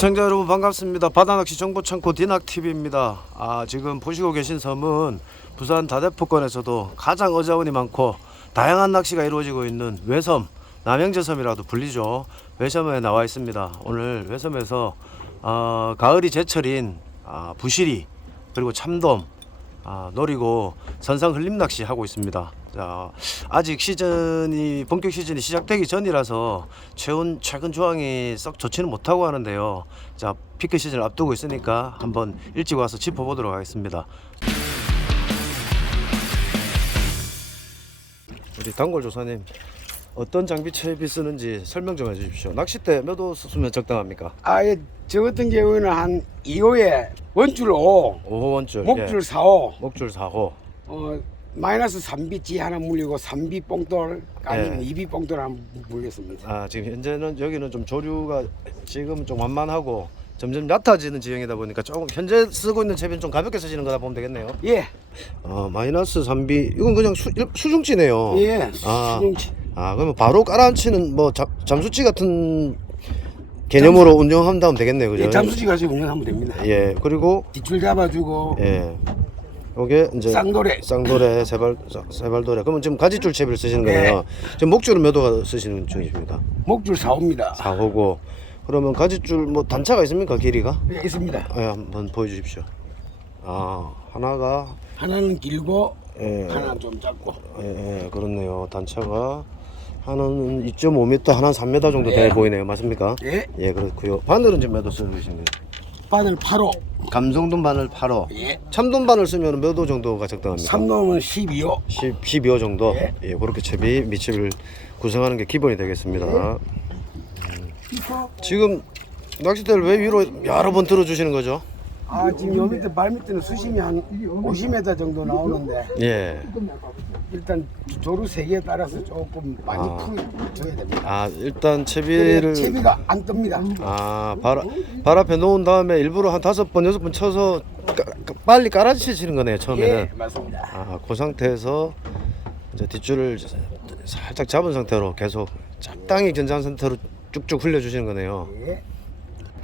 시청자 여러분 반갑습니다. 바다낚시 정보창고 디낙TV입니다. 아, 지금 보시고 계신 섬은 부산 다대포권에서도 가장 어자원이 많고 다양한 낚시가 이루어지고 있는 외섬, 남양제섬이라도 불리죠. 외섬에 나와 있습니다. 오늘 외섬에서 어, 가을이 제철인 아, 부시리 그리고 참돔 아, 노리고 선상 흘림 낚시 하고 있습니다. 자, 아직 시즌이 본격 시즌이 시작되기 전이라서 최운 최근 조항이 썩 좋지는 못하고 하는데요. 자, 피크 시즌을 앞두고 있으니까 한번 일찍 와서 짚어보도록 하겠습니다. 우리 단골 조사님 어떤 장비 채비 쓰는지 설명 좀 해주십시오. 낚싯대 몇 호 쓰면 적당합니까? 아예 저 같은 경우에는 한 2호에 원줄 5, 5호 원줄, 목줄 예. 4호, 목줄 4호. 어, 마이너스 3비 지 하나 물리고 3비 뽕돌 아니면 예. 2비 뽕돌 하나 물렸습니다. 아 지금 현재는 여기는 좀 조류가 지금 좀 완만하고 점점 얕아지는 지형이다 보니까 조금 현재 쓰고 있는 채비는 좀 가볍게 쓰시는 거다 보면 되겠네요. 예, 아 마이너스 3비 이건 그냥 수, 일- 수중치네요. 예, 아. 수중치. 아 그러면 바로 깔아앉히는 뭐 잠, 잠수치 같은 개념으로 운영한다면 되겠네요, 그죠? 예, 잠수지 가지고 운영하면 됩니다. 예 그리고 뒷줄 잡아주고 예 요게 이제 쌍도래 쌍도래 세발 세발도래 그러면 지금 가지줄 채비를 쓰시는 네. 거네요. 지금 목줄은 몇 호가 쓰시는 중이십니까? 목줄 4호입니다. 4호고 그러면 가지줄 뭐 단차가 있습니까 길이가? 예, 있습니다. 예, 한번 보여주십시오. 아 하나가 하나는 길고 예, 하나는 좀 작고. 예, 예 그렇네요. 단차가 하나는 2.5m, 하나는 3m 정도 돼 예. 보이네요. 맞습니까? 예, 예, 그렇고요. 바늘은 지금 몇호 쓰고 계신가요? 바늘 8호. 감성돈 바늘 8호. 예, 참돈 바늘 쓰면 몇 호 정도가 적당합니까? 삼놈은 12호. 10, 12호 정도. 예. 예, 그렇게 채비 밑집을 구성하는 게 기본이 되겠습니다. 음. 지금 낚싯대를 왜 위로 여러 번 들어주시는 거죠? 아 지금 요 밑에 발 밑에는 수심이 한 50m 정도 나오는데 예. 일단 조루 세개에 따라서 조금 많이 아. 풀어줘야 됩니다. 아 일단 채비를 채비가 안 뜹니다. 아발 발 앞에 놓은 다음에 일부러 한 다섯 번 여섯 번 쳐서 까- 까- 빨리 깔아주시는 거네요 처음에는 예, 맞습니다. 아그 상태에서 이제 뒷줄을 살짝 잡은 상태로 계속 적당히 견장한 상태로 쭉쭉 흘려주시는 거네요 예,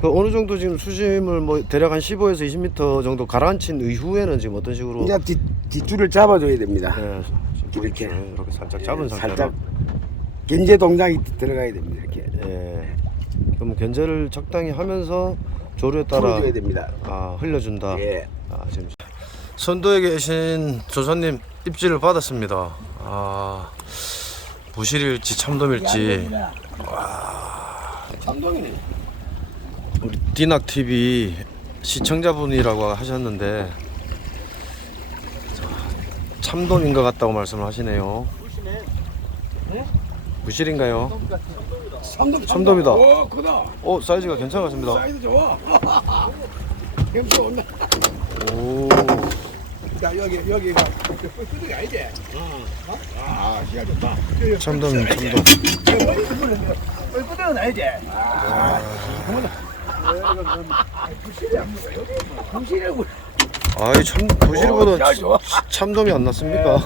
그 어느 정도 지금 수심을 뭐 대략 한 15에서 20m 정도 가라앉힌 이후에는 지금 어떤 식으로 이제 뒷, 뒷줄을 잡아줘야 됩니다. 예, 이렇게. 이렇게 살짝 예, 잡은 상태로 살짝 견제 동작이 들어가야 됩니다. 이렇게 예. 그럼 견제를 적당히 하면서 조류에 따라 풀어줘야 됩니다. 아 흘려준다. 예, 아 지금 선도에 계신 조사님 입질을 받았습니다. 아 부실일지 참돔일지 참돔이네. 우리 디낙 TV 시청자분이라고 하셨는데 자, 참돔인 것 같다고 말씀을 하시네요. 부실인가요? 참돔, 참돔이다. 오, 크다. 어 사이즈가 괜찮았습니다. 사이즈 좋아. gem수 온다. 오. 자 여기 여기가 끄덕이 아니지? 어? 아, 시야 좋다. 참돔 참돔. 끄덕은 아니지? 아, 부실이 안 먹어. 여기 부실이라고. 아이 참 야, 좋아. 참돔이 안 났습니까?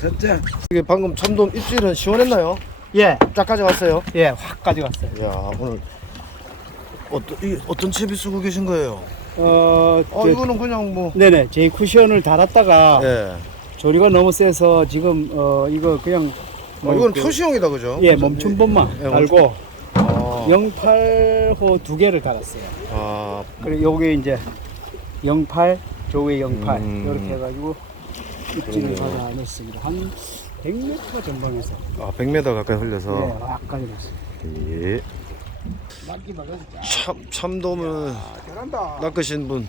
진짜. 이게 방금 참돔 입질은 시원했나요? 예, 딱 가져갔어요. 예, 확 가져갔어요. 야 오늘 어떤 이 어떤 채비 쓰고 계신 거예요? 어, 어 저- 이거는 그냥 뭐 네네, 제 쿠션을 달았다가 예. 조리가 너무 세서 지금 어 이거 그냥 어, 이건 그- 표시형이다 그죠? 예 멈춤본만 예, 달고 아, 08호 두 개를 달았어요. 아, 그리고 요게 이제 08, 조개 08 음. 이렇게 해가지고 입질을 그러네요. 하나 넣었습니다. 한 100m 전방에서 아 100m 가까이 예, 흘려서 확 가져갔어요. 예. 맞기 맞았어. 참 참돔을 잘한다. 낚으신 분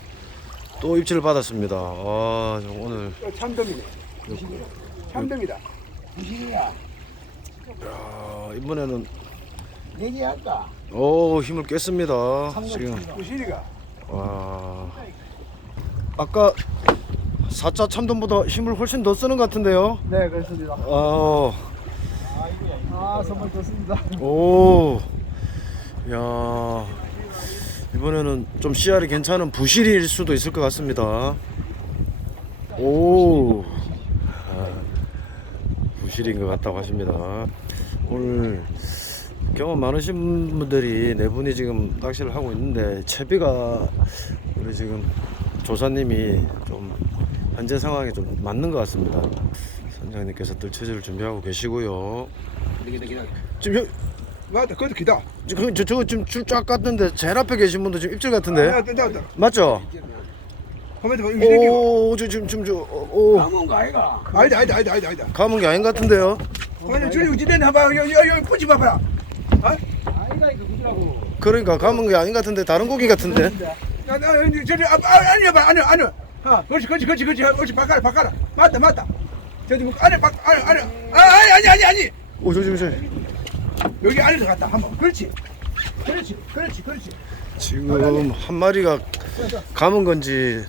또 입질을 받았습니다. 아좀 오늘 참돔이네. 부실이야. 참돔이다. 부실이야. 아, 이번에는 얘기할까? 오 힘을 깼습니다. 지금 부실이가. 와 아까 사자 참돔보다 힘을 훨씬 더 쓰는 것 같은데요. 네, 그렇습니다. 아, 아, 선물 좋습니다. 오, 야 이번에는 좀 씨알이 괜찮은 부실일 수도 있을 것 같습니다. 오, 아, 부실인 것 같다고 하십니다. 오늘 경험 많으신 분들이 네 분이 지금 낚시를 하고 있는데 채비가 우리 지금 조사님이 좀 현재 상황에 좀 맞는 것 같습니다. 선장님께서 뜰채질을 준비하고 계시고요. 지금 여- 맞다 그것도 기다. 지금 저 저거 지금 줄쫙 같은데 제일 앞에 계신 분도 지금 입질 같은데? 아, 된다 된다. 맞죠? 화면에 봐 이거 오, 저 지금 지금 저 오, 아니다 아니다 아니다 아니다 아니다. 감은 게 아닌 것 같은데요? 화면에 줄이 우지대는 해봐. 여기 여기 여기 붙지 봐봐라. 그러니까 감은 게 아닌 것 같은데 다른 고기 같은데. 야나 여기 저기 아, 아, 아니 봐 아니 아니 아 그렇지 그렇지 그렇지 그렇지. 그렇지 바꿔라 바꿔라. 맞다 맞다. 저기 뭐 안에 바 아니 아니 아 아니 아니 아니 아니 오, 저 지금 저. 여기 안에 들어갔다 한 번. 그렇지. 그렇지 그렇지 그렇지. 지금 한 마리가 감은 건지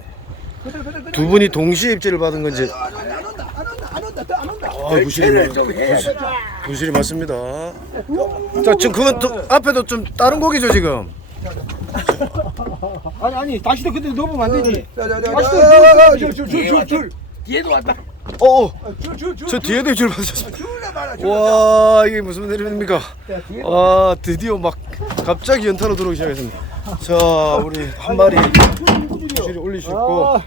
그래 그래 그래. 두 분이 동시에 입질을 받은 건지. 안 온다 안 온다 안 온다 안 온다. 안 온다. 아, 부실이 좀 해. 부실이 맞습니다. 자, 지금 그건 또 앞에도 좀 다른 고기죠 지금. 아니 아니 낚시도 근데 넣으면 안 되지. 줄줄줄줄 얘도 왔다. 어, 줄줄줄 저 뒤에도. 줄라 말아 줄라 와, 이게 무슨 일입니까? 아, 드디어 막 갑자기 연타로 들어오기 시작했습니다. 자, 우리 한 마리 올리셨고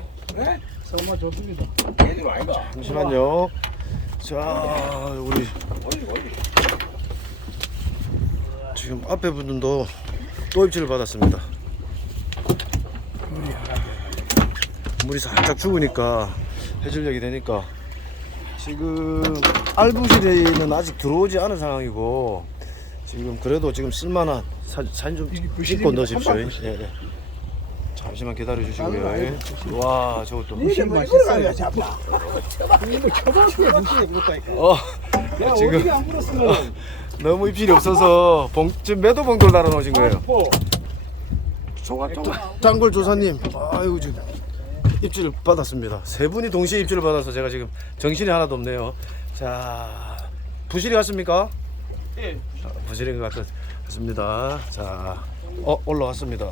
정말 좋습니다. 얘도 아이가. 잠시만요. 자, 우리 지금 앞에 분도 또 입질을 받았습니다. 물이 살짝 죽으니까 해질녘이 되니까 지금 알부시리는 아직 들어오지 않은 상황이고 지금 그래도 지금 쓸만한 사- 사진 좀 찍고 넣으십시오. 예, 예. 잠시만 기다려 주시고요. 와, 저것도 이름 맛있어야 잡아 이거 초등학교에 무시해 그렇다니까. 어, 야, 지금 어디가 안 물었으면 너무 입질이 없어서 봉, 지금 매도 봉돌 달아 놓으신 거예요. 뭐 총각총각. 장골 조사님, 아이고 지금 입질을 받았습니다. 세 분이 동시에 입질을 받아서 제가 지금 정신이 하나도 없네요. 자, 부실이 갔습니까? 예. 아, 부실인 것 같- 같습니다. 자, 어 올라왔습니다.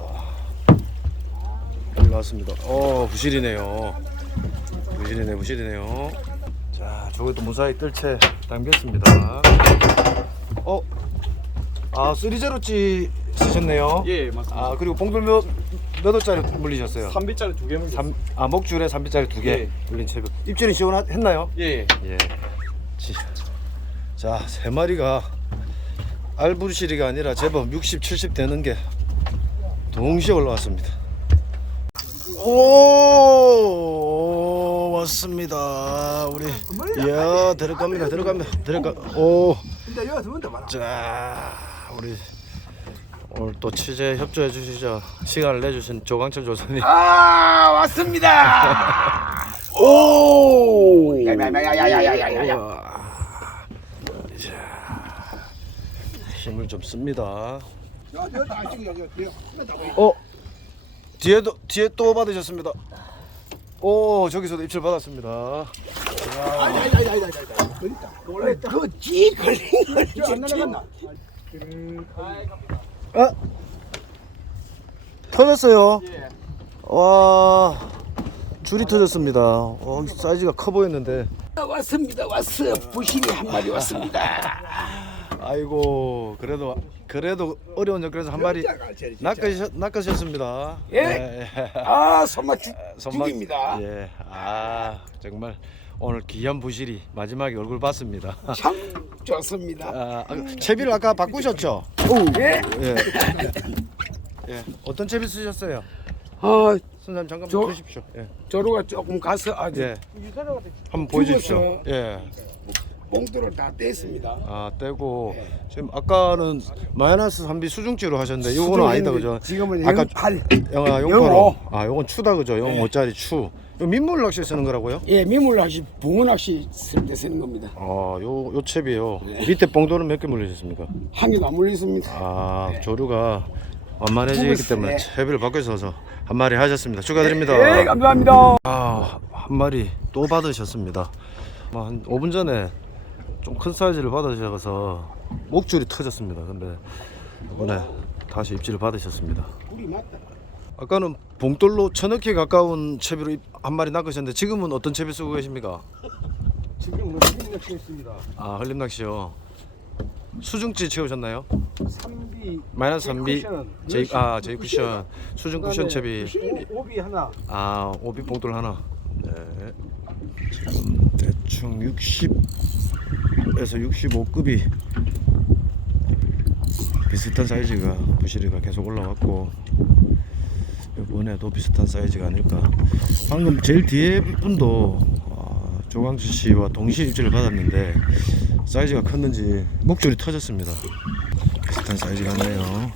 올라왔습니다. 어 부실이네요. 부실이네, 부실이네요. 자, 저것도 무사히 뜰채 당겼습니다. 어, 아 쓰리제로찌 쓰셨네요. 예 맞습니다. 아 그리고 봉돌 몇, 몇 호짜리 물리셨어요? 3비짜리 두 개면 삼, 아 목줄에 3비짜리 두 개 예. 물린 채비 입질은 시원했나요? 예. 예. 지- 자, 세 마리가 알부르시리가 아니라 제법 60, 70 되는 게 동시에 올라왔습니다. 오, 왔습니다. 우리 이야, 들어갑니다. 들어갑니다. 들어가. 오. 자, 우리 오늘 또 취재 협조해 주시자 시간을 내주신 조강철 조사님. 아 왔습니다. 오! 야야야야야야야야. 힘을 좀 씁니다. 어, 뒤에도 뒤에 또 받으셨습니다. 오, 저기서도 입질 받았습니다. 걸린 안날 아, 터졌어요. 예. 와, 줄이 터졌습니다. 어, 사이즈가 커 보였는데. 왔습니다. 왔어요. 부실이 한 마리 왔습니다. 아이고, 그래도 그래도 어려운 적 그래서 한 마리 낚으셨 낚으셨습니다. 예? 아 손맛 죽, 손맛- 죽입니다. 예, 아 정말 오늘 귀한 부실이 마지막에 얼굴 봤습니다. 참 좋습니다. 아, 아, 채비를 아까 바꾸셨죠? 예. 예. 예. 어떤 채비 쓰셨어요? 아 선생님 잠깐 저- 보십시오. 예. 조루가 조금 가서 아주 예. 한번 보여주십시오. 예. 봉투를 다 뗐습니다. 아 떼고 지금 아까는 마이너스 3비 수중치로 하셨는데 이거는 아니다 그죠? 지금은 아까 팔. 영아 영어. 용파로. 아 요건 추다 그죠? 용 네. 5짜리 추. 민물 낚시 쓰는 거라고요? 예, 미물 낚시, 붕어 낚시 쓸 때 쓰는 겁니다. 아, 요, 요 채비요. 밑에 봉돌은 몇 개 물리셨습니까? 한 개도 안 물렸습니다. 아, 조류가 완만해지기 죽었어요. 때문에 네. 채비를 바꾸셔서 한 마리 하셨습니다. 축하드립니다. 예, 감사합니다. 아, 한 마리 또 받으셨습니다. 아마 한 5분 전에 좀 큰 사이즈를 받으셔서 목줄이 터졌습니다. 근데 이번에 다시 입질을 받으셨습니다. 우리 맞다. 아까는 봉돌로 개 가까운 채비로 입- 한 마리 낚으셨는데 지금은 어떤 채비 쓰고 계십니까? 지금 뭐 힘이 낚시 했습니다. 아, 흘림 낚시요. 수중치 채우셨나요? 3B 마이너스 3B 쿠션, 제이 아 제이 쿠션 수중 쿠션 첩이 오비 하나 아 오비 봉돌 하나 네 지금 대충 60에서 65급이 비슷한 사이즈가 부시리가 계속 올라왔고 이번에도 비슷한 사이즈가 아닐까. 방금 제일 뒤에 분도 아, 조광수 씨와 동시에 입질을 받았는데 사이즈가 컸는지 목줄이 터졌습니다. 비슷한 사이즈가 네요.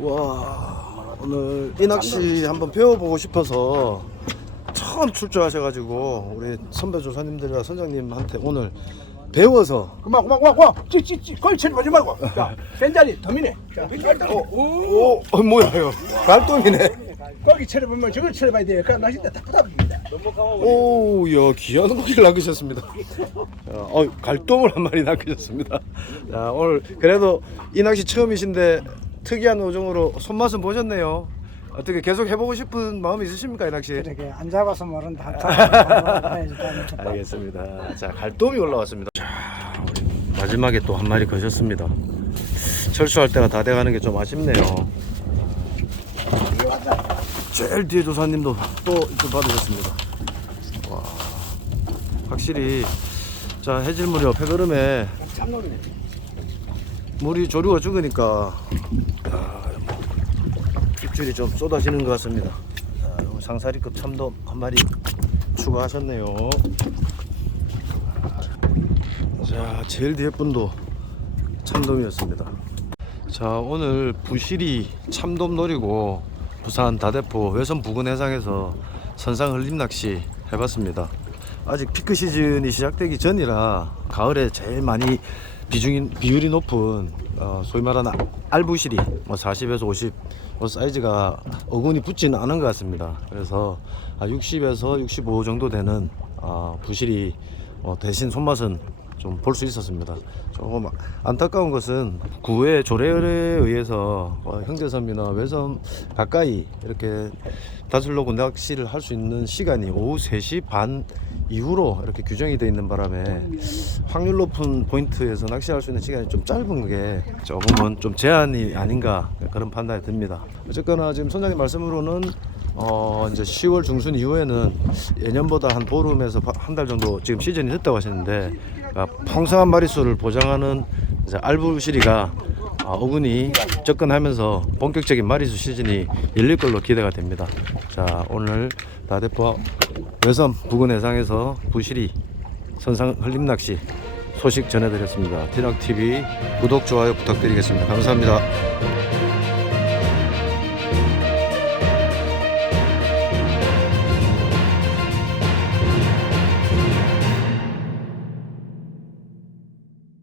와 오늘 이 낚시 한번 배워보고 싶어서 처음 출조하셔가지고 우리 선배 조사님들과 선장님한테 오늘 배워서 그만 그만 그만 그만 찌찌찌 걸치지 마지 말고 자 센자리 더미네 자 일단 오, 오 어, 뭐야 이거 갈동이네 거기 차려보면 저걸 차려봐야 돼요 그럼 낚싯대 다 부담입니다 오야 귀한 고기를 낚으셨습니다 자, 어, 갈동을 한 마리 낚으셨습니다 자 오늘 그래도 이 낚시 처음이신데 특이한 어종으로 손맛은 보셨네요 어떻게 계속 해보고 싶은 마음이 있으십니까 이 낚시 이렇게 안 잡아서 모른다. 알겠습니다. 자, 갈돔이 올라왔습니다. 마지막에 또 한 마리 거셨습니다. 철수할 때가 다 돼가는 게 좀 아쉽네요. 제일 뒤에 조사님도 또 이쪽 받으셨습니다. 와, 확실히 자 해질 무렵 해거름에 물이 조류가 죽으니까 야, 입질이 좀 쏟아지는 것 같습니다. 상사리급 참돔 한 마리 추가하셨네요. 자, 제일 뒤에 분도 참돔이었습니다. 자, 오늘 부실이 참돔 노리고 부산 다대포 외선 부근 해상에서 선상 흘림 낚시 해봤습니다. 아직 피크 시즌이 시작되기 전이라 가을에 제일 많이 비중이 비율이 높은 어, 소위 말하는 알부실이 뭐 40에서 50 뭐 사이즈가 어군이 붙지는 않은 것 같습니다. 그래서 60에서 65 정도 되는 어, 부실이 어, 대신 손맛은 좀 볼 수 있었습니다. 조금 안타까운 것은 구의 조례에 의해서 어, 형제섬이나 외섬 가까이 이렇게 다슬로고 낚시를 할 수 있는 시간이 오후 3시 반 이후로 이렇게 규정이 되어 있는 바람에 확률 높은 포인트에서 낚시할 수 있는 시간이 좀 짧은 게 조금은 좀 제한이 아닌가 그런 판단이 듭니다. 어쨌거나 지금 선장님 말씀으로는 어 이제 10월 중순 이후에는 예년보다 한 보름에서 한 달 정도 지금 시즌이 늦다고 하셨는데 아, 풍성한 마리수를 보장하는 알부시리가 아, 어군이 접근하면서 본격적인 마리수 시즌이 열릴 걸로 기대가 됩니다. 자 오늘 나대포 외섬 부근 해상에서 부시리 선상 흘림 낚시 소식 전해드렸습니다. 티낙 TV 구독 좋아요 부탁드리겠습니다. 감사합니다.